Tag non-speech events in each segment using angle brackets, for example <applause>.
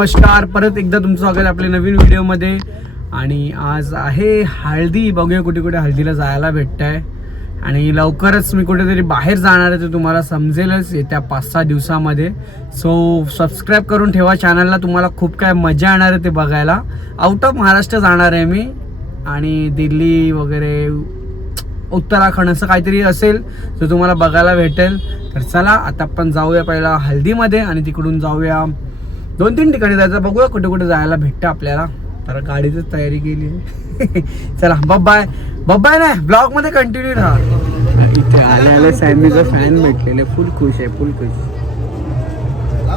नमस्कार. परत एकदा तुमचं स्वागत आपल्या नवीन व्हिडिओमध्ये. आणि आज आहे हळदी. बघूया कुठे कुठे हळदीला जायला भेटत आहे आणि लवकरच मी कुठेतरी बाहेर जाणार आहे ते तुम्हाला समजेलच येत्या पाच सहा दिवसामध्ये. सो सबस्क्राईब करून ठेवा चॅनलला तुम्हाला खूप काय मजा येणार आहे ते बघायला. आउट ऑफ महाराष्ट्र जाणार आहे मी. आणि दिल्ली वगैरे उत्तराखंड असं काहीतरी असेल जो तुम्हाला बघायला भेटेल. तर चला आता आपण जाऊया पहिला हल्दीमध्ये आणि तिकडून जाऊया. दोन तीन ठिकाणी जायचं. बघूया कुठे कुठे जायला भेटतं आपल्याला. तर गाडीचीच तयारी केली. <laughs> चला बब्बाय बब्बाय नाही ब्लॉगमध्ये कंटिन्यू राहा. इथे आले आले सॅमीचा फॅन भेटलेले. फुल खुश आहे फुल खुश.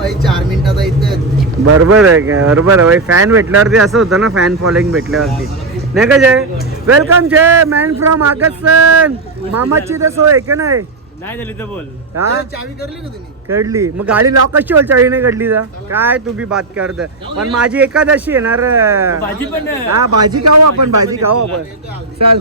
भाई चार मिनिटाचा इथे बरोबर आहे का? बरोबर आहे. फॅन भेटल्यावरती असं होतं ना फॅन फॉलोइंग भेटल्यावरती. नाही का Jay? Welcome Jay. Man from आगसन मामाची तर सोय आहे का नाही? नाही झाली तर बोल. हा? चावी करली का तुम्ही? कडली मग गाडी लॉक कशी होल चावी नाही कडली जा काय तू बी बात करत? पण माझी एकादशी येणार भाजी पण हा भाजी खाऊ आपण भाजी खाऊ आपण. चल.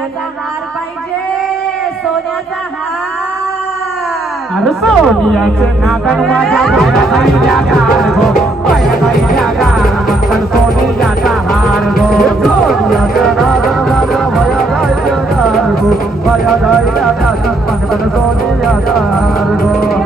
सोन्याचा हार पाहिजे सोन्याचा हार. अरे सोनियाचे नागन माझ्या गार गो गार सोनियाचा हार गो. सोनियाचे नागन माझ्या गार गो गार सोनियाचा हार गो.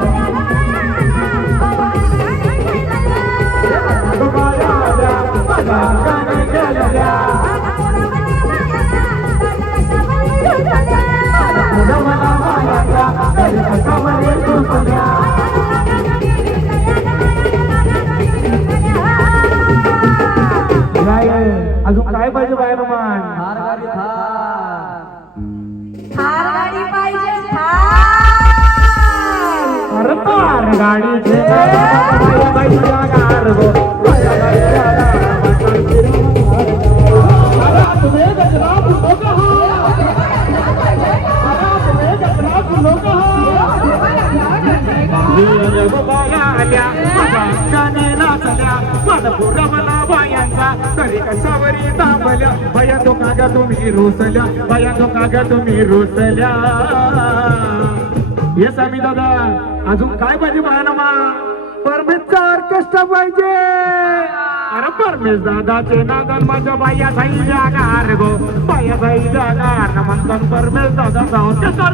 अजून काय पाहिजे बाहेर मान थार. गाडी पाहिजे थार. अरे पार गाडीचे बाईच्या गार गो बाया बाईच्या गार तरी कशावरी थांबल्या भया तो कागा तुम्ही रुसल्या. भया तो कागा तुम्ही रुसल्या. हे आम्ही दादा अजून काय पाहिजे बायनामा परमेशचा ऑर्केस्ट्रा पाहिजे. अरे परमेश दादाचे नागन माझ्या बाया साई जागार गो. बाया साई जागार म्हणतात परमेश दादाचा ऑर्केस्ट्रा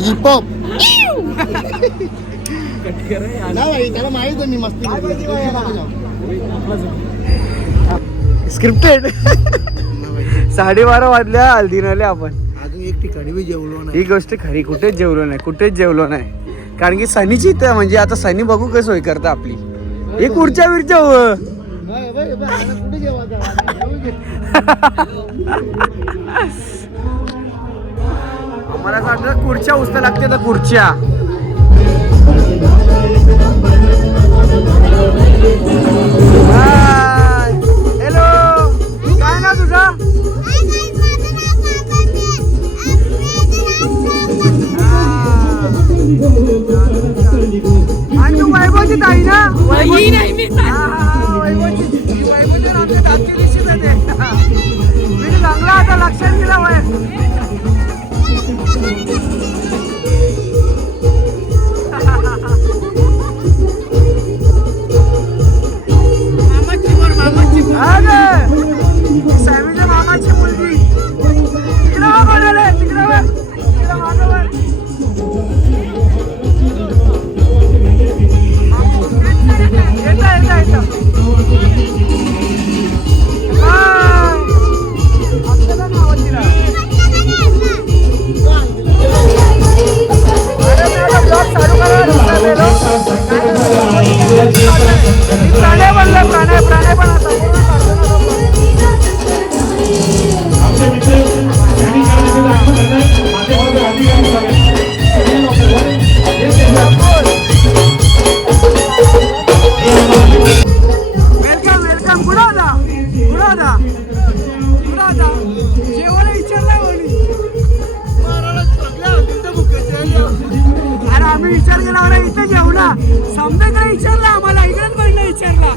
हिपॉप ना भाई त्याला माहीत आहे मी मस्ती स्क्रिप्टेड साडेबारा वाजल्या हल्दीनले आपण. अजून एक ठिकाणी ही गोष्ट खरी कुठेच जेवलो नाही कुठेच जेवलो नाही. कारण की सनीची इथं म्हणजे आता सनी बघू कसं सोय करता आपली. हे कुर्च्या विरच्या हो. मला असं वाटतं खुर्च्या उचता लागते तर खुर्च्या. हॅलो काय ना तुझं? आणि तू वैभवची ताई ना? वैभवची नाही मी वैभवची वैभवची आमच्या दिसत होते मी चांगला आता लक्षात दिला वय आम्ही विचार केला अरे इथे जेवला. समजा विचारला? आम्हाला इकडेच पडलं विचारला.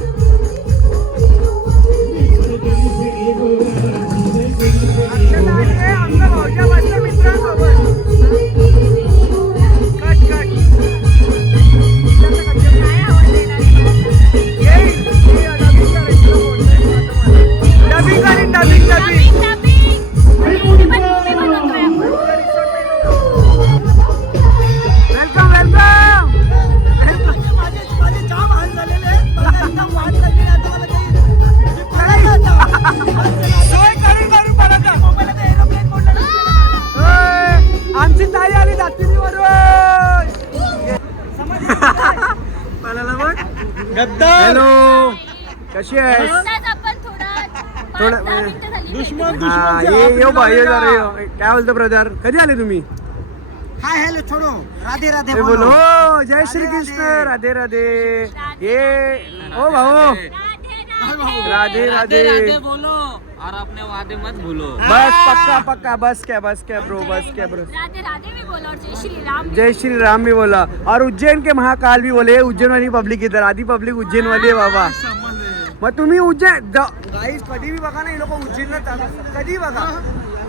कशी आहेस थोडं हा ये बा ये जरा ये. काय बोलतो ब्रदर? कधी आले तुम्ही? हाय हॅलो छोडो. राधे राधे हे बोलो. हो, जय श्री कृष्ण राधे राधे. ये ओ भाऊ. राधे राधे बोलो. और अपने वादे मत भूलो. बस पक्का पक्का. बस क्या बस क्या ब्रो बस क्या ब्रो राधे राधे भी बोलो और जय श्री राम जय श्री राम भी बोला. और उज्जैन के महाकाल भी बोले. उज्जैन वाली पब्लिक इधर आधी पब्लिक उज्जैन वाली आहे बाबा मग तुम्ही उज्जैन गाईस कधी बी बघा ना हे लोक उज्जैनला जातात. कधी बघा.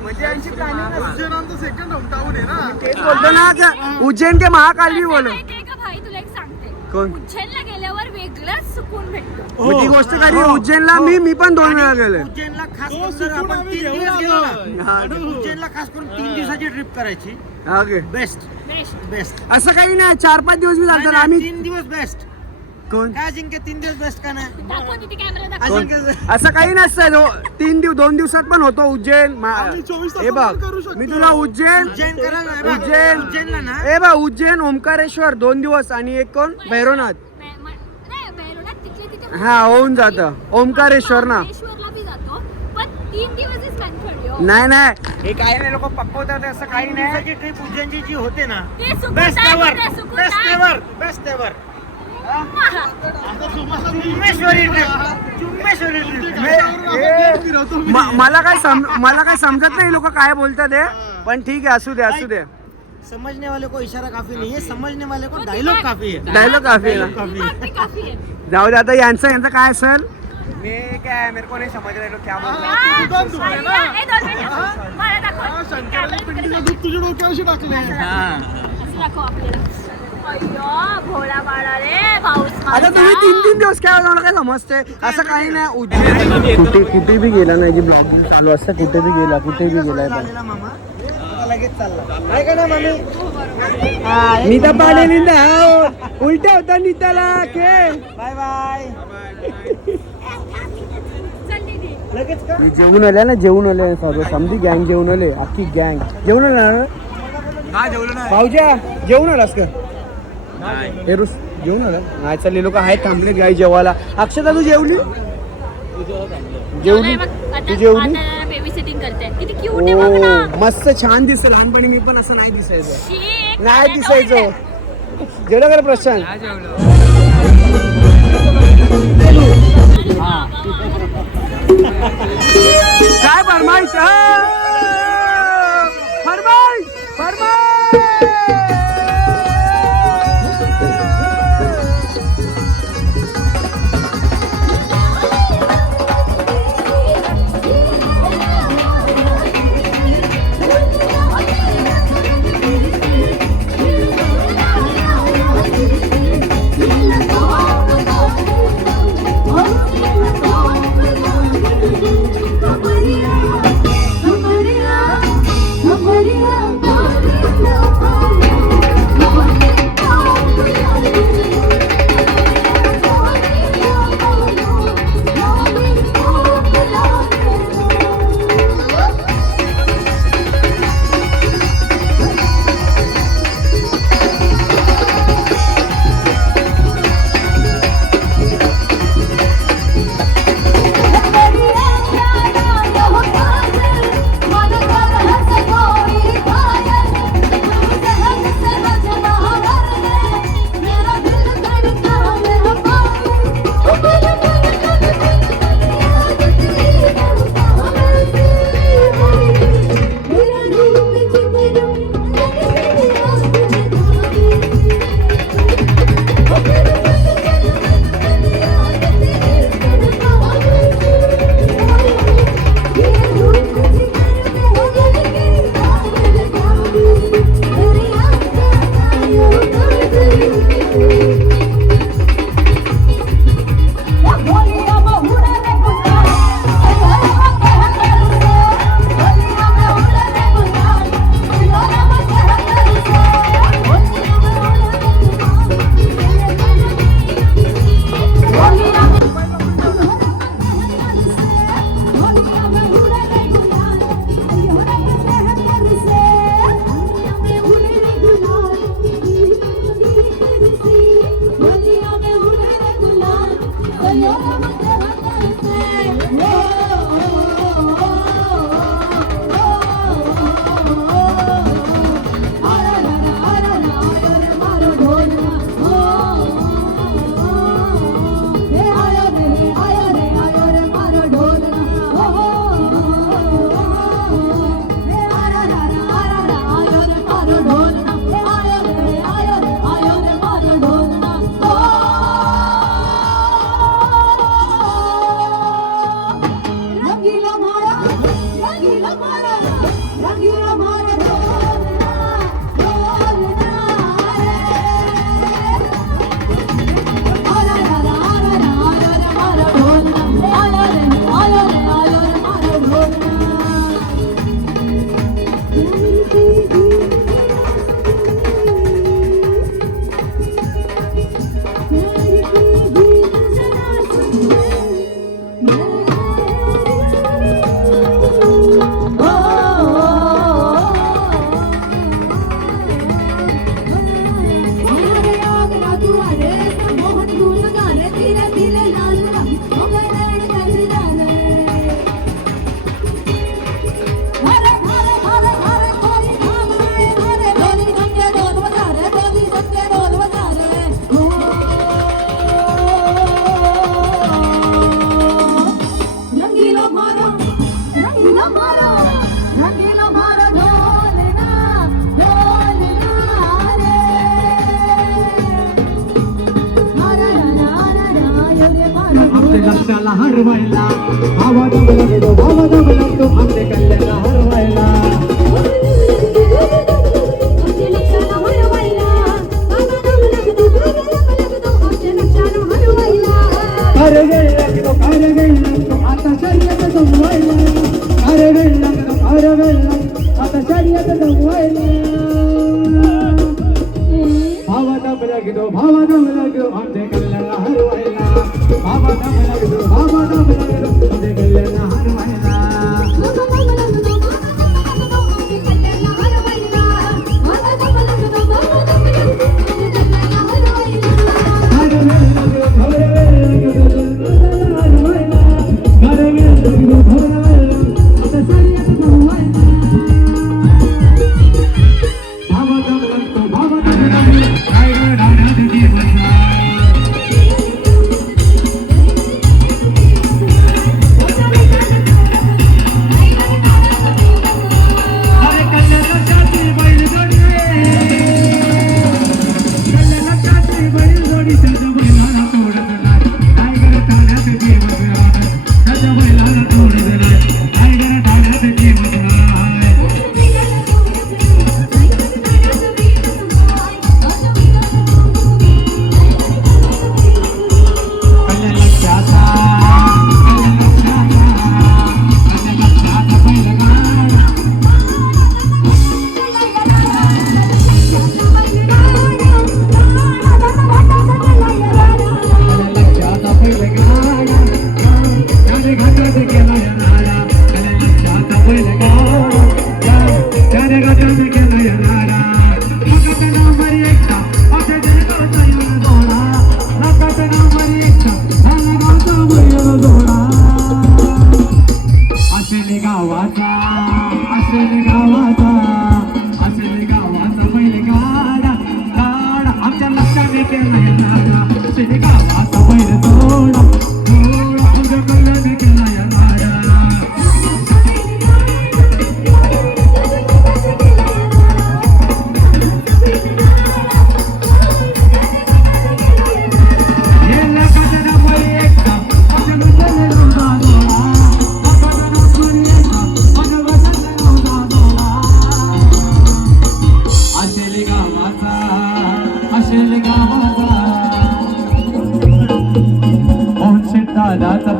म्हणजे यांची प्लॅनिंग सेकंड होमटाऊन आहे ना. तेच बोलतो ना की उज्जैन के महाकाल भी बोलो. माहितीये का भाई? तुला एक सांगते. कोण? उज्जैनला गेल्यावर वेगळंच सुकून भेटतो. मग ती गोष्ट खरी उज्जैनला मी मी पण दोन वेळा गेलोय. उज्जैनला खास करून जर आपण तीन दिवस गेलो ना हा. उज्जैनला खास करून तीन दिवसाची ट्रिप करायची. ओके बेस्ट बेस्ट बेस्ट असं काही नाही चार पाच दिवस मी लागतात आम्ही तीन दिवस बेस्ट कोण? काय अजिंक्य तीन दिवस बेस्ट का नाही? दाखव तिथे कॅमेरा दाखव. कोण? अजिंक्य असं काही नसतं दो- तीन दिवस दोन दिवसात पण होतो उज्जैन मा- हे बघ मी तुला उज्जैन उज्जैन करा ना हे बघ, उज्जैन उज्जैनला ना. हे बघ उज्जैन ओमकारेश्वर दोन दिवस आणि एक कोण? भैरवनाथ. मे- म- नाही भैरवनाथ तिथले तिथे हा होऊन जातं. ओमकारेश्वर ना. महाबळेश्वरला बी जातो पण तीन दिवस इज मेंट नाही नाही. हे काही नाही लोक पक्कवतात असं काही नाही. ट्रिप उज्जैनची जी होते ना ते बेस्ट ते सुकून बेस्ट. एव्हर बेस्ट एव्हर मला काय सम मला काय समजत नाही लोक काय बोलतात हे. पण ठीक आहे असू दे असू दे. समझने वाले को इशारा काफी नहीं है समझने वाले को डायलॉग काफी है। डायलॉग काफी ना है। जाऊ दे आता यांचं यांचं काय असेल? मी काय मेरे को नाही समज रहे लोग क्या बोल रहे हैं. डोक्यावर टाकले असं दाखव आपल्याला. अय्यो, भोळा बाळा रे पाऊस आता तुम्ही तीन तीन दिवस काय मला काय समजते असं काही नाही कुठे कुठे बी गेला नाही की ब्लॉगिंग चालू असतं कुठे बी गेला कुठे बी गेलाय लगेच चालला आहे का नाही मामी नीता पाणी उलट्या होता नीताला के? Bye bye. जेवून आल्या ना जेवून आले सर्व समधी गँग जेवून आले अख्खी गँग. जेवून आला ना. भाऊजा जेवून आलास का? हे रुस जेवून आला नाही चालले लोक आहेत थांबले गाई जेवायला. अक्षता तू जेवली? जेवली. तू जेवली? आता बेबी सिटिंग करते. किती क्यूट आहे बघ ना. ओ, मस्त छान दिसतं. लहानपणी मी पण असं नाही दिसायचं. नाही दिसायचो. जेवलं का प्रशांत? आहे. अरे बाबा. काय फरमाईश हा? फरमाईश फरमाईश आमचे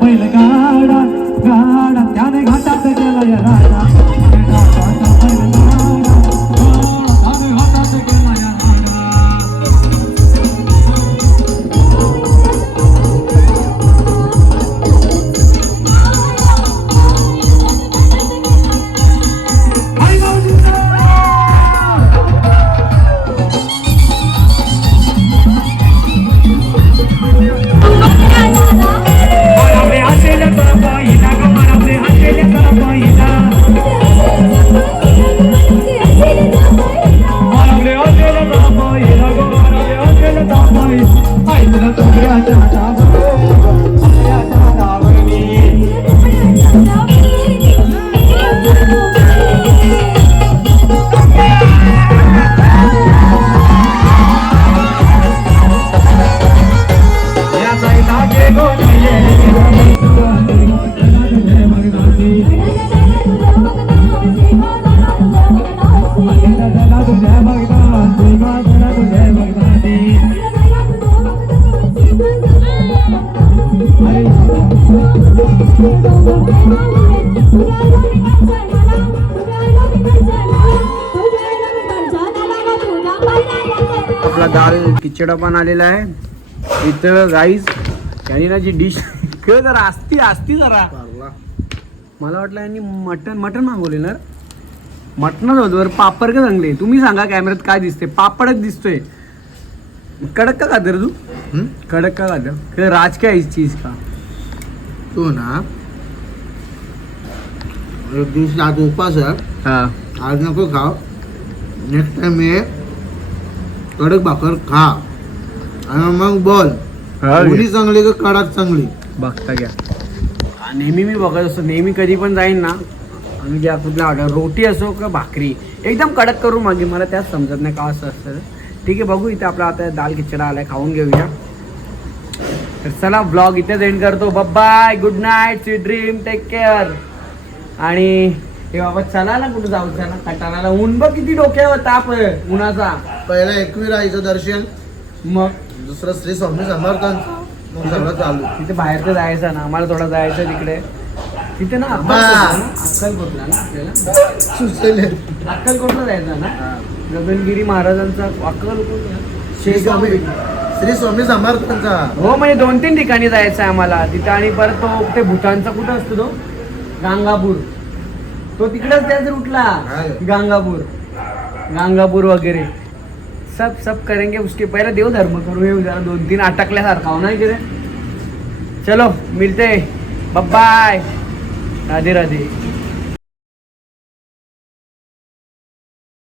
बैलगा आपला दाल किचडा पण आलेला आहे. इथं राईस यांनी ना जी डिश जरा असती असती जरा. मला वाटलं यांनी मटन मटन मागवले ना. मटनच होतं पापड का चांगले तुम्ही सांगा कॅमेऱ्यात काय दिसते पापडच दिसतोय. कडक का खाते रे तू कडक का खाते राज काय चीज का? तू ना एक दिवशी आज उपास आहे. हा. आज नको खाव नेक्स्ट टाइम ये कडक भाकर खा. आणि मग बोल. मुली चांगली का कडक चांगली? बघता घ्या. नेहमी मी बघत असतो. नेहमी कधी पण जाईन ना आणि घ्या कुठल्या ऑर्डर रोटी असो का भाकरी एकदम कडक करून मागे. मला त्याच समजत नाही का असं असतं. ठीक आहे बघू इथे आपला आता दाल खिचडा आलाय खाऊन घेऊया. तर चला ब्लॉग इथेच एंड करतो. Bye good night sweet dream take care आणि हे बाबा चला ना कुठं जाऊ? चला कटाणाला ऊन बघ किती डोक्यावर ताप आहे उन्हाचा. पहिला एकवीर आईचं दर्शन. मग? दुसरं श्री स्वामी समर्थांचं मग सगळं चालू. तिथे बाहेर तर जायचं ना आम्हाला थोडं जायचं तिकडे. तिथे ना बा. अक्कलकोटला ना आपल्याला. सुचले अक्कलकोटला जायचं ना? गगनगिरी महाराजांचा अक्कलकोट शेगाव श्री स्वामी समर्थांचा. हो म्हणजे दोन तीन ठिकाणी जायचं आहे आम्हाला. तिथं आणि परत तो ते भूतानचा कुठं असतो तो? गांगापूर. तो तिकडेच त्याच रूटला हाय. गांगापूर. गांगापूर वगैरे. सब सब करेंगे उसके पहले देव धर्म करू हे जरा दोन तीन अटकल्यासारखा हो नाही तिथे चलो मिलते. बाय राधे राधे.